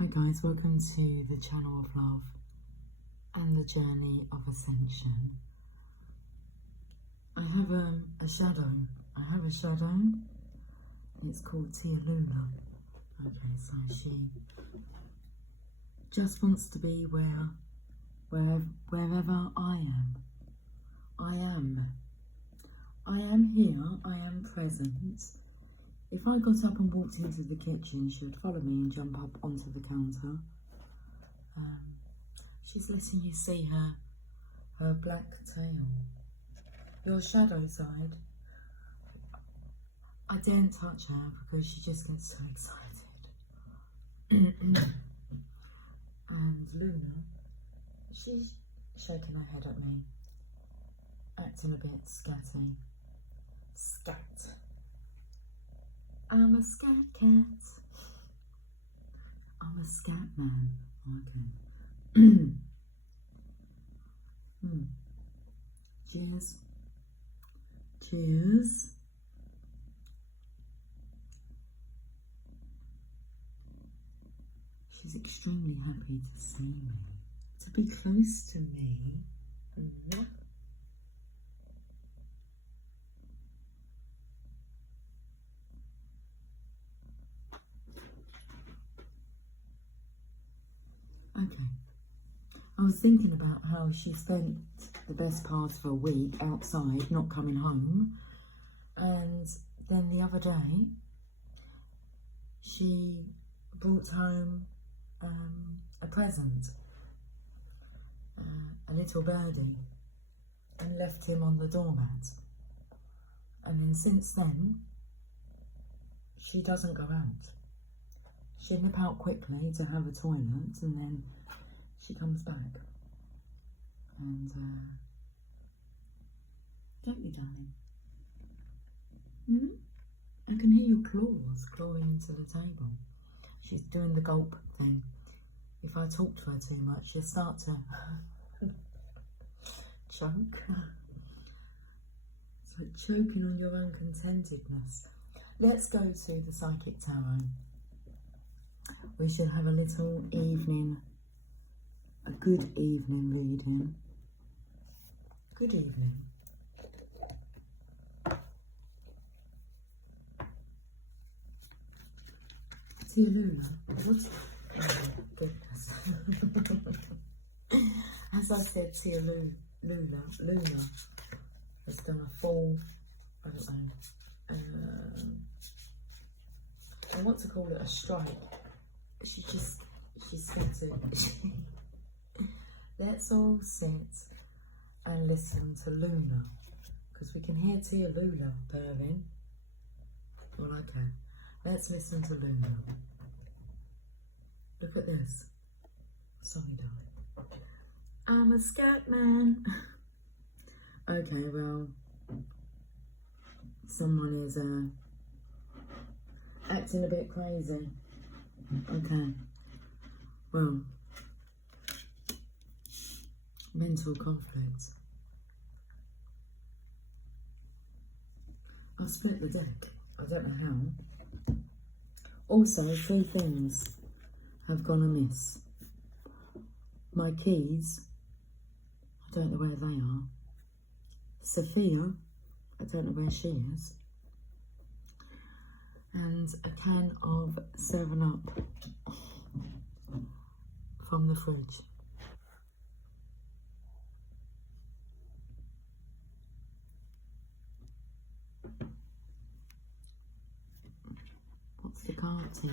Hi guys, welcome to the channel of love and the journey of ascension. I have a shadow. It's called Tia Luna. Okay, so she just wants to be wherever I am. I am here, I am present. If I got up and walked into the kitchen, she would follow me and jump up onto the counter. She's letting you see her black tail. Your shadow side. I daren't touch her because she just gets so excited. And Luna, she's shaking her head at me, acting a bit scatty. Scat. I'm a scat cat. I'm a scat man. Okay. Cheers. Cheers. She's extremely happy to see me, to be close to me. Okay, I was thinking about how she spent the best part of a week outside, not coming home, and then the other day she brought home a present, a little birdie, and left him on the doormat. And then since then, she doesn't go out. She'll nip out quickly to have a toilet, and then she comes back. And, don't you, darling? I can hear your claws clawing into the table. She's doing the gulp thing. If I talk to her too much, she'll start to choke. It's like choking on your uncontentedness. Let's go to the Psychic Tarot. We should have a little evening, a good evening reading. Good evening. Tia Luna, what's... Oh goodness. As I said, Tia Luna has done a full, I don't know, I want to call it a strike. She's scattered. Let's all sit and listen to Luna, because we can hear Tia Luna purring. Well, I can. Let's listen to Luna. Look at this. Sorry, darling. I'm a scat man. Okay, well, someone is acting a bit crazy. Okay, well, mental conflict. I'll split the deck. I don't know how. Also, 3 things have gone amiss. My keys, I don't know where they are. Sophia, I don't know where she is. And a can of 7-Up from the fridge. What's the cards here?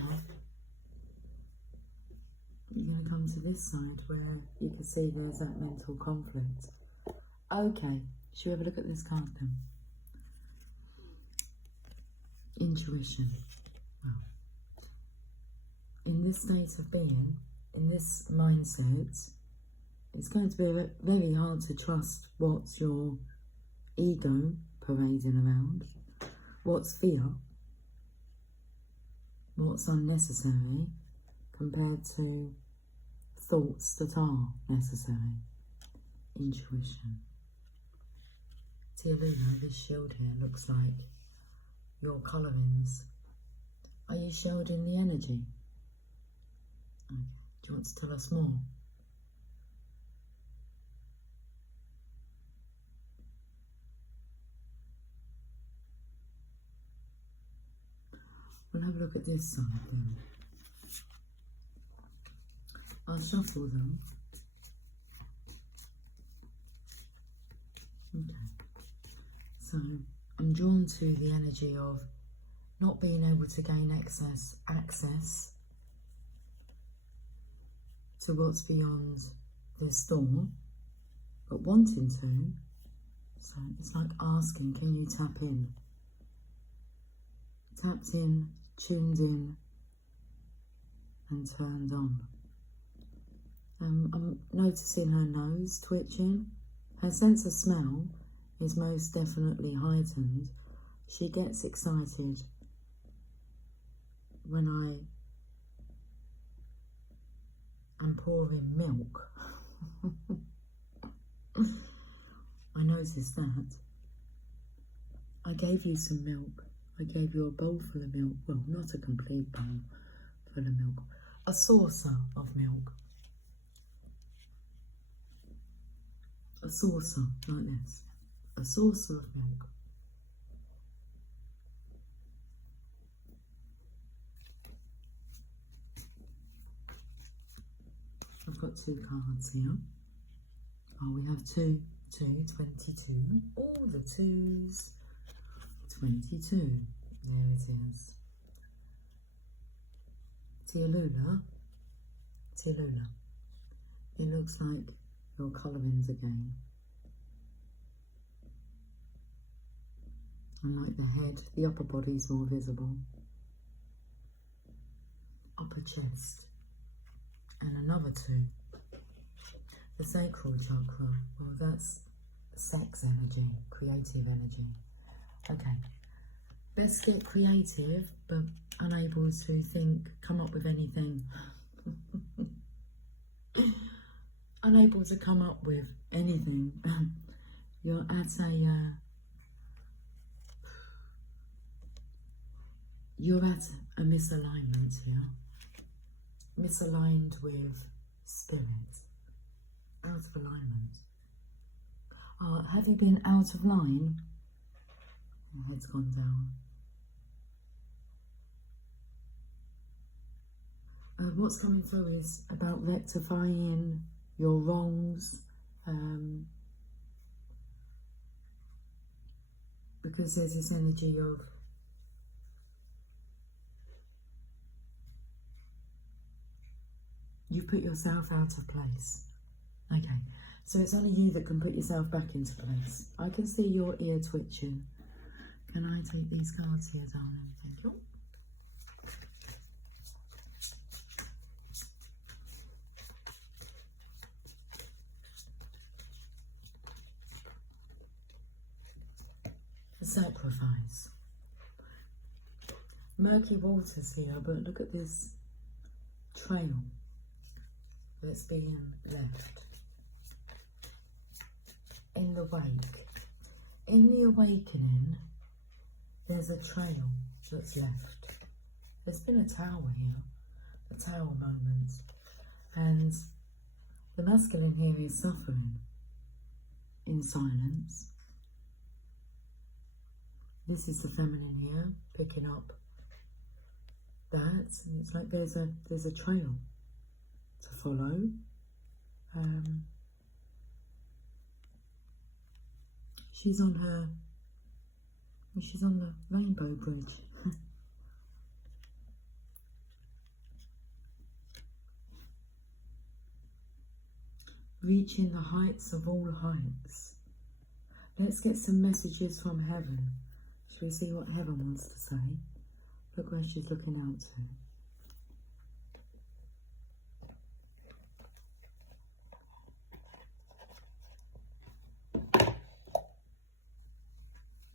You're going to come to this side where you can see there's that mental conflict. Okay, should we have a look at this card then? Intuition. Well, in this state of being, in this mindset, it's going to be very hard to trust what's your ego parading around, what's fear, what's unnecessary, compared to thoughts that are necessary. Intuition. Tia Luna, this shield here looks like your colourings. Are you shielding the energy? Okay. Do you want to tell us more? We'll have a look at this side then. I'll shuffle them. Okay. So I'm drawn to the energy of not being able to gain access to what's beyond this door, but wanting to. So it's like asking, can you tap in? Tapped in, tuned in, and turned on. I'm noticing her nose twitching. Her sense of smell is most definitely heightened. She gets excited when I am pouring milk. I noticed that. I gave you some milk. I gave you a bowl full of milk. Well, not a complete bowl full of milk. A saucer of milk. A saucer, like this. A saucer of milk. I've got 2 cards here. Oh, we have 22. All the 2s. 22. There it is. Tialula. It looks like your colourings again. And like the head, the upper body is more visible. Upper chest. And another 2. The sacral chakra. Well, that's sex energy, creative energy. Okay. Best get creative, but unable to think, come up with anything. Unable to come up with anything. You're at a misalignment here. Misaligned with spirit. Out of alignment. Have you been out of line? Your head's gone down. What's coming through is about rectifying your wrongs, because there's this energy of you've put yourself out of place. Okay, so it's only you that can put yourself back into place. I can see your ear twitching. Can I take these cards here, darling? Thank you. The sacrifice. Murky waters here, but look at this trail that's being left. In the wake. In the awakening, there's a trail that's left. There's been a tower here, a tower moment. And the masculine here is suffering in silence. This is the feminine here, picking up that. And it's like there's a trail to follow. She's on the rainbow bridge. Reaching the heights of all heights. Let's get some messages from heaven. Shall we see what heaven wants to say? Look where she's looking out to.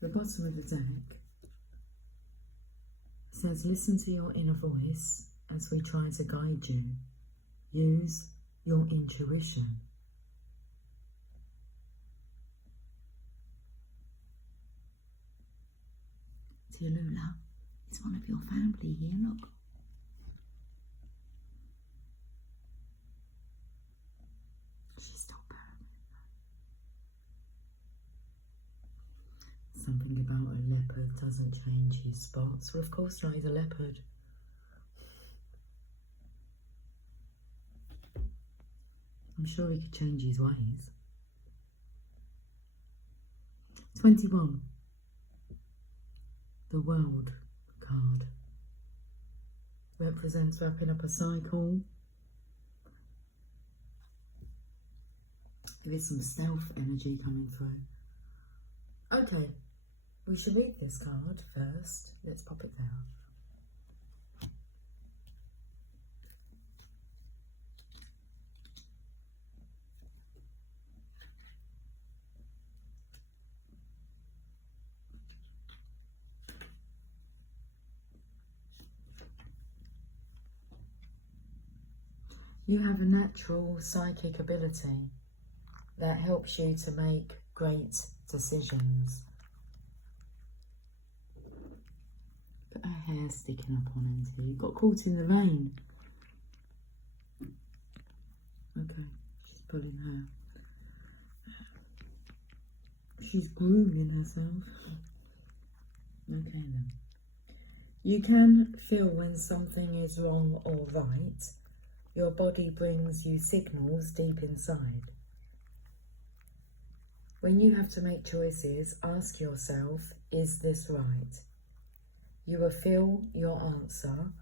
The bottom of the deck says, listen to your inner voice as we try to guide you. Use your intuition. Tialula, it's one of your family here, look. something about a leopard doesn't change his spots. Well, of course not, he's a leopard. I'm sure he could change his ways. 21. The World card represents wrapping up a cycle. There is some stealth energy coming through. Okay, we should read this card first. Let's pop it down. You have a natural psychic ability that helps you to make great decisions. Got her hair sticking up on end here. You got caught in the rain. Okay, she's pulling her. She's grooming herself. Okay then. You can feel when something is wrong or right. Your body brings you signals deep inside. When you have to make choices, ask yourself, is this right? You will feel your answer.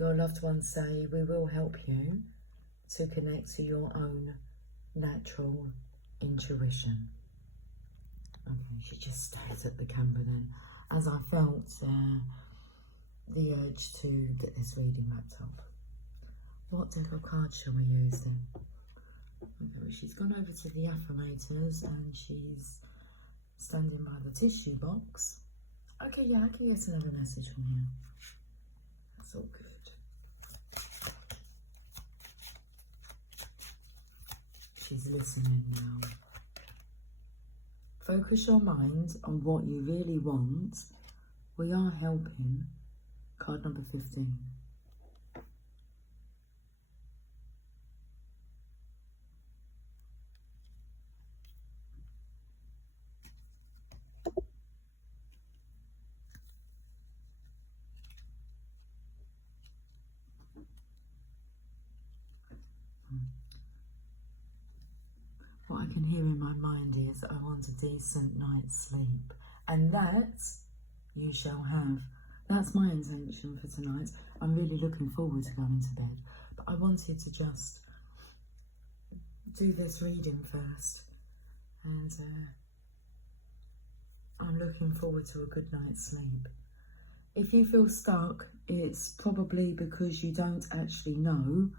Your loved ones say, we will help you to connect to your own natural intuition. Okay, she just stares at the camera then, as I felt the urge to get this reading wrapped up. What deck of cards shall we use then? Okay, she's gone over to the affirmators and she's standing by the tissue box. Okay, yeah, I can get another message from here. That's all good. She's listening now. Focus your mind on what you really want. We are helping. Card number 15. What I can hear in my mind is I want a decent night's sleep, and that you shall have. That's my intention for tonight. I'm really looking forward to going to bed, but I wanted to just do this reading first, and I'm looking forward to a good night's sleep. If you feel stuck, it's probably because you don't actually know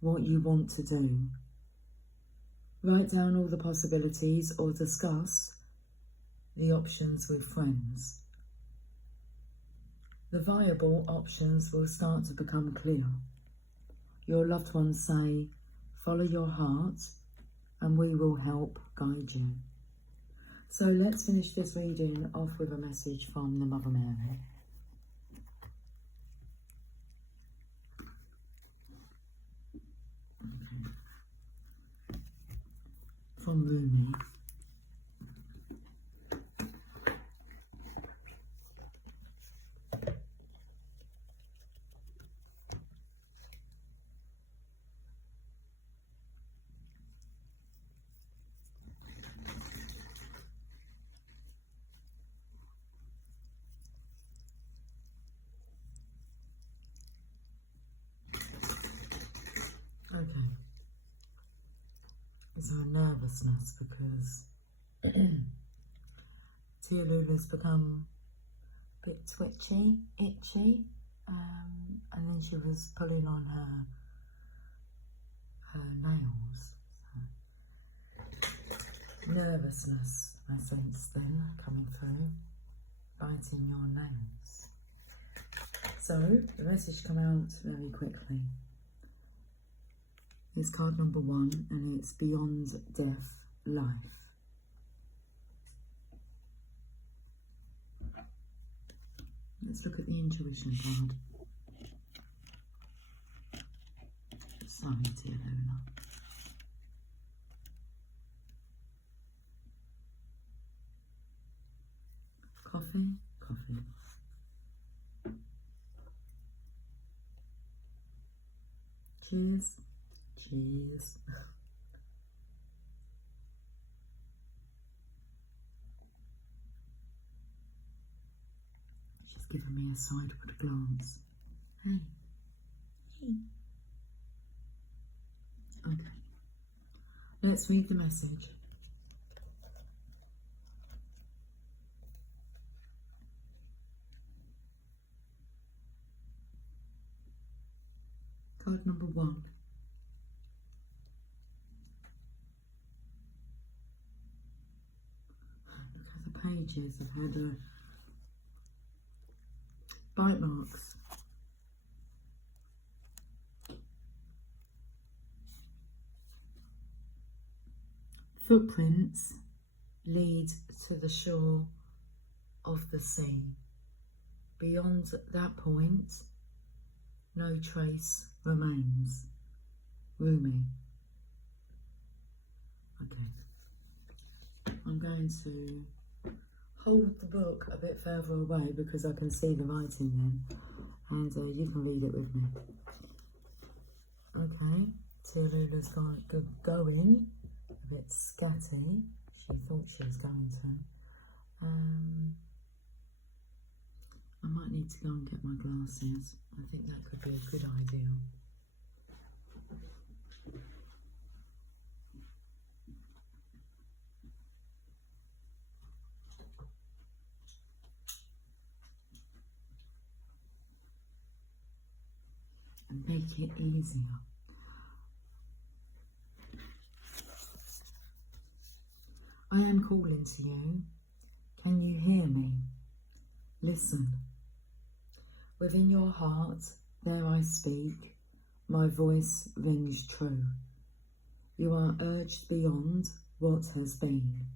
what you want to do. Write down all the possibilities or discuss the options with friends. The viable options will start to become clear. Your loved ones say, follow your heart and we will help guide you. So let's finish this reading off with a message from the Mother Mary. From Rumi. Okay. Is there a nervousness because Tia Lulu's become a bit twitchy, itchy, and then she was pulling on her nails. So. Nervousness, I sense then, coming through, biting your nails. So, the message come out very quickly. It's card number 1 and it's Beyond Death, Life. Let's look at the intuition card. Sorry, dear Luna. Cheers. Cheers. She's given me a sideward glance. Hey. Hey. Okay. Let's read the message. Card number 1. Look how the pages have had bite marks. Footprints lead to the shore of the sea. Beyond that point, no trace remains. Rumi. Okay. I'm going to hold the book a bit further away because I can see the writing then, and you can read it with me. Okay. Tialulu's going a bit scatty. She thought she was going to. I might need to go and get my glasses. I think that could be a good idea. And make it easier. I am calling to you. Can you hear me? Listen. Within your heart, there I speak, my voice rings true. You are urged beyond what has been.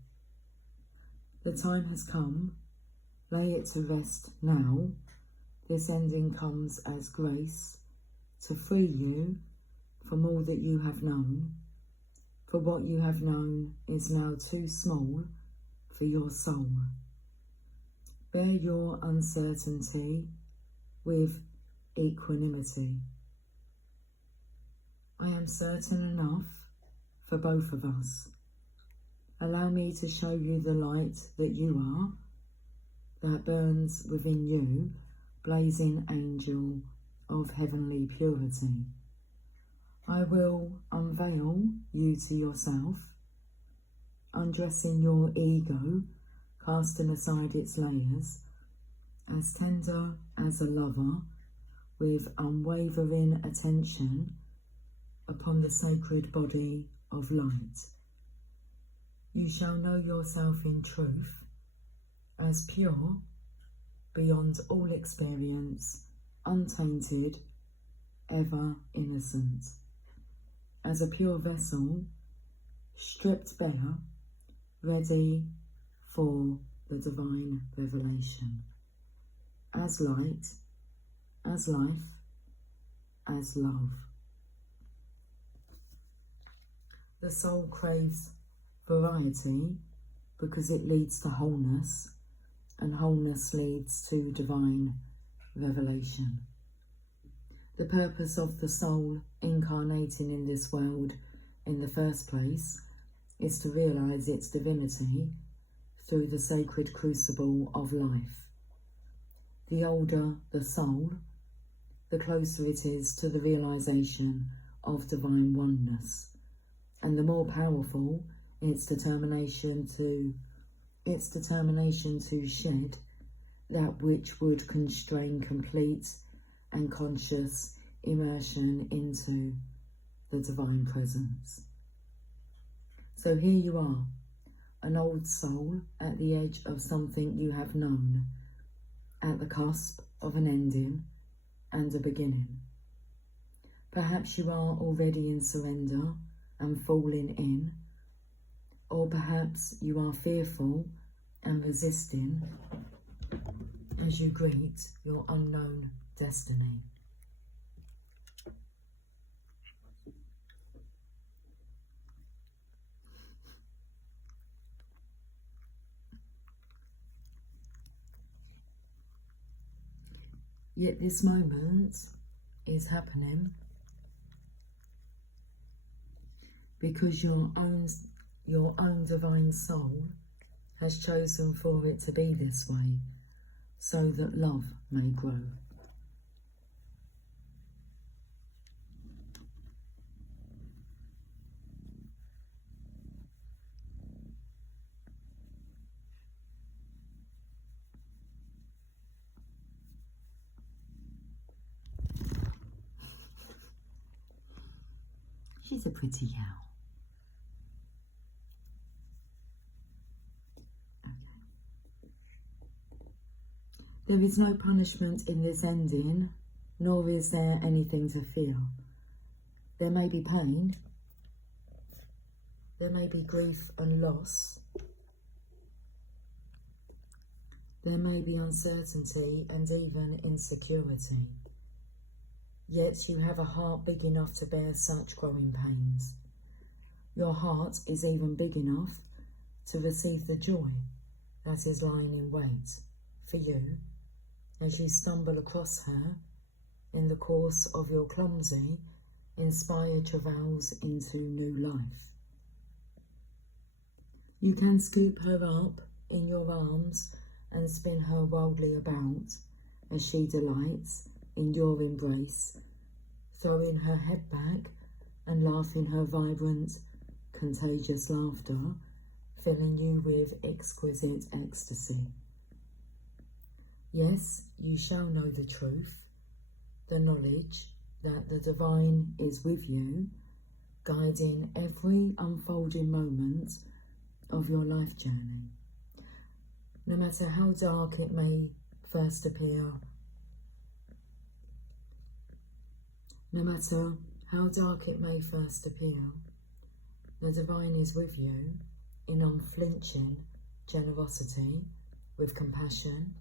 The time has come, lay it to rest now. This ending comes as grace to free you from all that you have known, for what you have known is now too small for your soul. Bear your uncertainty with equanimity. I am certain enough for both of us. Allow me to show you the light that you are, that burns within you, blazing angel of heavenly purity. I will unveil you to yourself, undressing your ego, casting aside its layers, as tender as a lover, with unwavering attention upon the sacred body of light. You shall know yourself in truth, as pure, beyond all experience, untainted, ever innocent, as a pure vessel, stripped bare, ready for the divine revelation, as light, as life, as love. The soul craves variety because it leads to wholeness, and wholeness leads to divine revelation. The purpose of the soul incarnating in this world in the first place is to realize its divinity through the sacred crucible of life. The older the soul, the closer it is to the realization of divine oneness, and the more powerful its determination to shed that which would constrain complete and conscious immersion into the divine presence. So here you are, an old soul at the edge of something you have known, at the cusp of an ending and a beginning. Perhaps you are already in surrender and falling in, or perhaps you are fearful and resisting as you greet your unknown destiny. Yet this moment is happening because your own divine soul has chosen for it to be this way, so that love may grow. She's a pretty cow. There is no punishment in this ending, nor is there anything to feel. There may be pain, there may be grief and loss, there may be uncertainty and even insecurity. Yet you have a heart big enough to bear such growing pains. Your heart is even big enough to receive the joy that is lying in wait for you as you stumble across her in the course of your clumsy, inspired travails into new life. You can scoop her up in your arms and spin her wildly about as she delights in your embrace, throwing her head back and laughing her vibrant, contagious laughter, filling you with exquisite ecstasy. Yes, you shall know the truth, the knowledge that the divine is with you, guiding every unfolding moment of your life journey. No matter how dark it may first appear, the divine is with you in unflinching generosity, with compassion,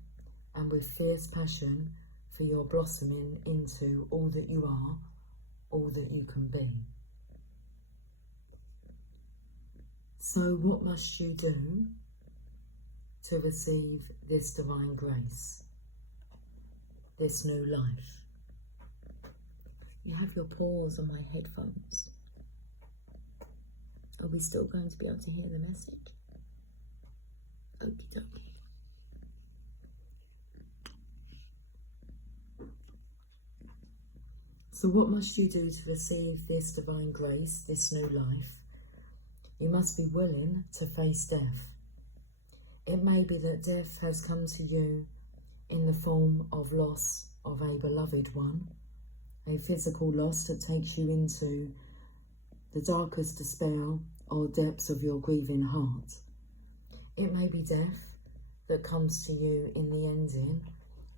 and with fierce passion for your blossoming into all that you are, all that you can be. So what must you do to receive this divine grace, this new life? You have your paws on my headphones. Are we still going to be able to hear the message? Okie dokie. So what must you do to receive this divine grace, this new life? You must be willing to face death. It may be that death has come to you in the form of loss of a beloved one, a physical loss that takes you into the darkest despair or depths of your grieving heart. It may be death that comes to you in the ending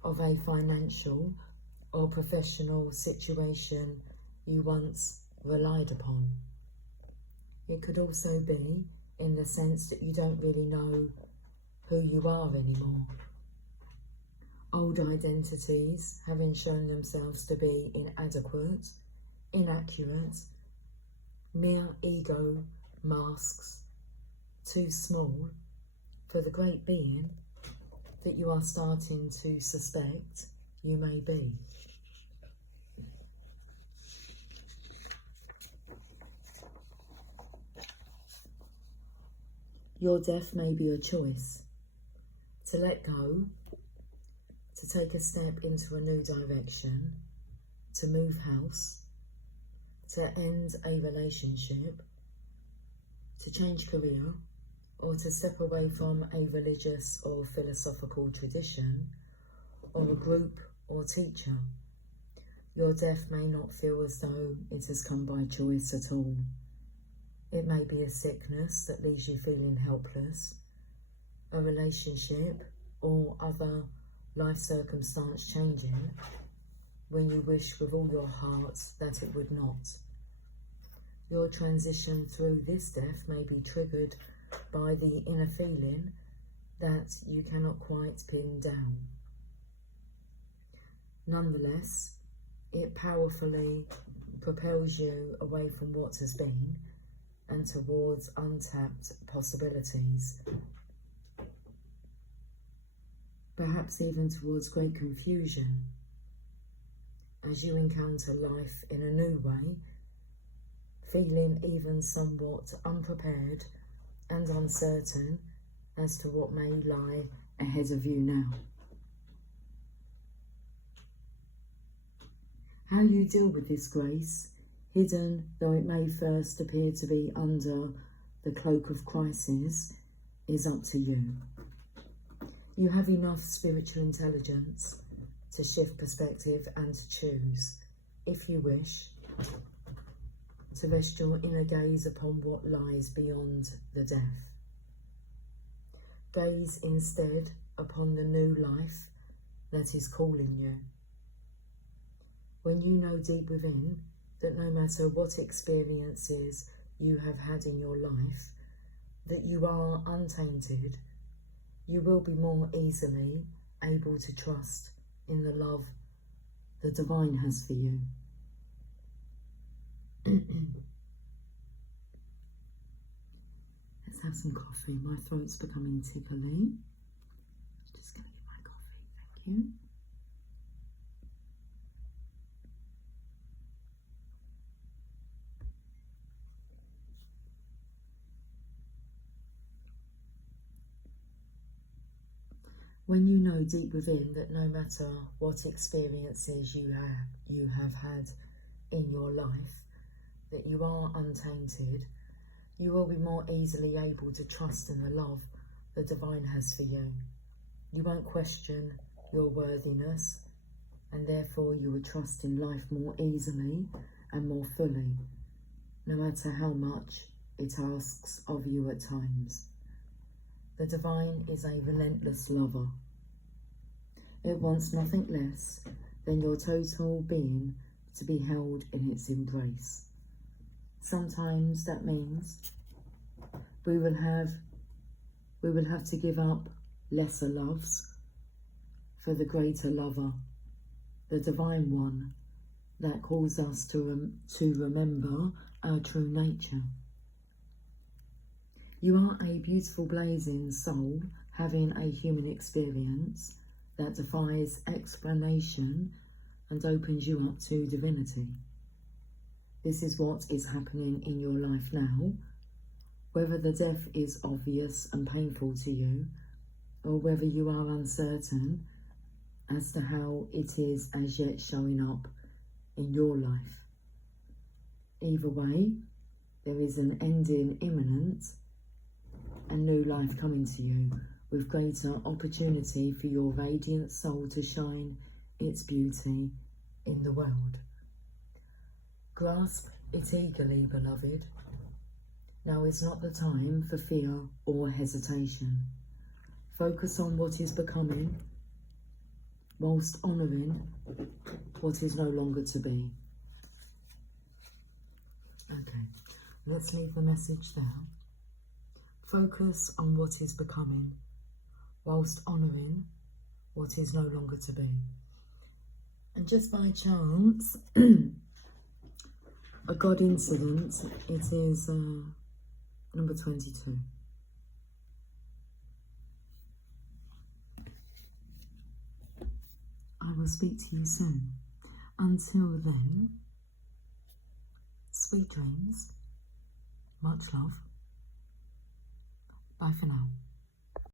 of a financial or professional situation you once relied upon. It could also be in the sense that you don't really know who you are anymore. Old identities having shown themselves to be inadequate, inaccurate, mere ego masks, too small for the great being that you are starting to suspect you may be. Your death may be a choice to let go, to take a step into a new direction, to move house, to end a relationship, to change career, or to step away from a religious or philosophical tradition, or a group or teacher. Your death may not feel as though it has come by choice at all. It may be a sickness that leaves you feeling helpless, a relationship or other life circumstance changing when you wish with all your heart that it would not. Your transition through this death may be triggered by the inner feeling that you cannot quite pin down. Nonetheless, it powerfully propels you away from what has been and towards untapped possibilities, perhaps even towards great confusion, as you encounter life in a new way, feeling even somewhat unprepared and uncertain as to what may lie ahead of you now. How you deal with this grace, hidden though it may first appear to be under the cloak of crisis, is up to you. You have enough spiritual intelligence to shift perspective and to choose, if you wish, to rest your inner gaze upon what lies beyond the death. Gaze instead upon the new life that is calling you. When you know deep within that no matter what experiences you have had in your life, that you are untainted, you will be more easily able to trust in the love the divine has for you. Let's have some coffee. My throat's becoming tickly. Just going to get my coffee, thank you. When you know deep within that no matter what experiences you have had in your life, that you are untainted, you will be more easily able to trust in the love the divine has for you. You won't question your worthiness, and therefore you will trust in life more easily and more fully, no matter how much it asks of you at times. The divine is a relentless lover. It wants nothing less than your total being to be held in its embrace. Sometimes that means we will have to give up lesser loves for the greater lover, the divine one that calls us to remember our true nature. You are a beautiful blazing soul having a human experience that defies explanation and opens you up to divinity. This is what is happening in your life now, whether the death is obvious and painful to you, or whether you are uncertain as to how it is as yet showing up in your life. Either way, there is an ending imminent and new life coming to you, with greater opportunity for your radiant soul to shine its beauty in the world. Grasp it eagerly, beloved. Now is not the time for fear or hesitation. Focus on what is becoming, whilst honouring what is no longer to be. Okay, let's leave the message there. Focus on what is becoming, whilst honouring what is no longer to be. And just by chance, a God incident, it is number 22. I will speak to you soon. Until then, sweet dreams, much love. Bye for now.